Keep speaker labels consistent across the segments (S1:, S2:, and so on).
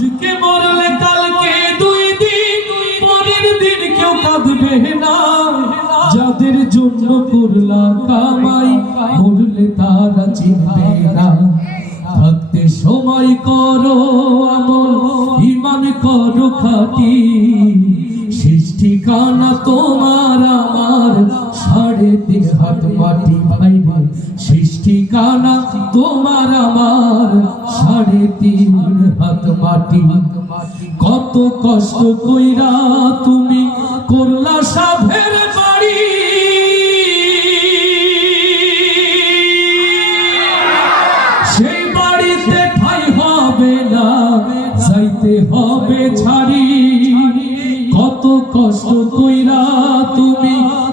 S1: আজকে মরলে কালকে দুই দিন, পরের দিন কেউ কাঁদবে না। যাদের জন্য কামাই মরলে তারা চিনবে না। সময় করো আমল ইমান করো খাটি। শেষ ঠিকানা তোমার তিন হাত মাটি শেষ ঠিকানা তোমার আমার সাড়ে তিন হাত মাটি। কত কষ্ট কইরা তুমি করলা সাধের বাড়ি। সেই বাড়িতে ঠাই হবে না, যাইতে হবে ছাড়ি। কত কষ্ট কইরা তুমি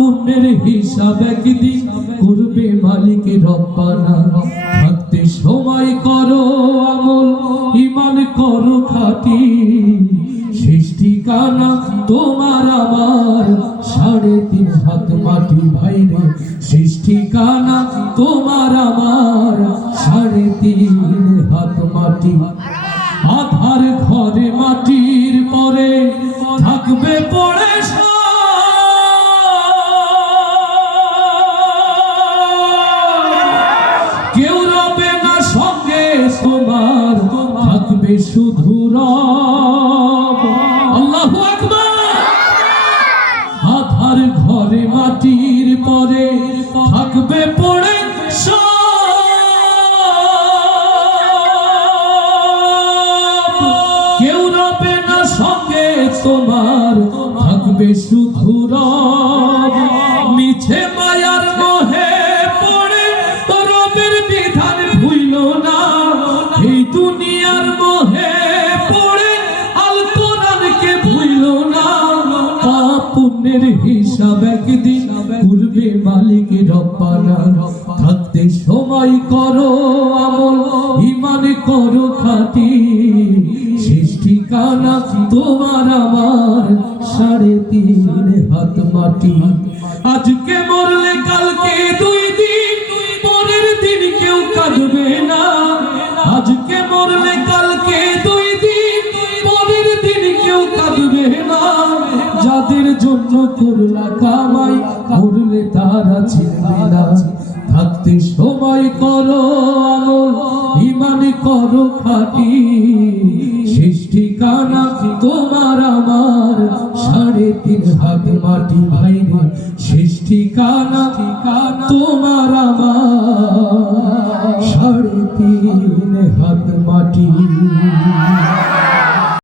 S1: পুণ্যের হিসাব একদিন করবে মালিক রব্বানা। থাকতে সময় করো আমল ইমান করো খাটি। শেষ ঠিকানা তোমার আমার। সাড়ে তিন হাত মাটি ভাইরে শেষ ঠিকানা তোমার আমার। সাড়ে তিন হাত মাটি। আধার ঘরে মাটির পরে থাকবে পড়ে থাকবে শুধু আধার ঘরে মাটির পরে থাকবে পড়ে কেউ রবে না সঙ্গে তোমার, থাকবে শুধু মিছে মায়ার মোহে পড়ে, রবের বিধান ভুইল না। এই দুনিয়ার মোহে পুণ্যের হিসাব একদিন করবে মালিক রব্বানা। থাকতে সময় করো আমল ইমান করো খাটি। শেষ ঠিকানা তোমার আমার, সাড়ে তিন হাত মাটি। আজকে মরলে কালকে দুই দিন, পরের দিন কেউ কাঁদবে না। আজকে মরলে কালকে দুই দিন, পরের দিন কেউ কাঁদবে না। যাদের জন্য করলা কামাই, করলে তারা চিনবে না। থাকতে সময় করো আমল ইমান করো খাটি। শেষ ঠিকানা তোমার আমার, সাড়ে তিন হাত মাটি শেষ ঠিকানা ঠিকানা তোমার আমার, সাড়ে তিন হাত মাটি।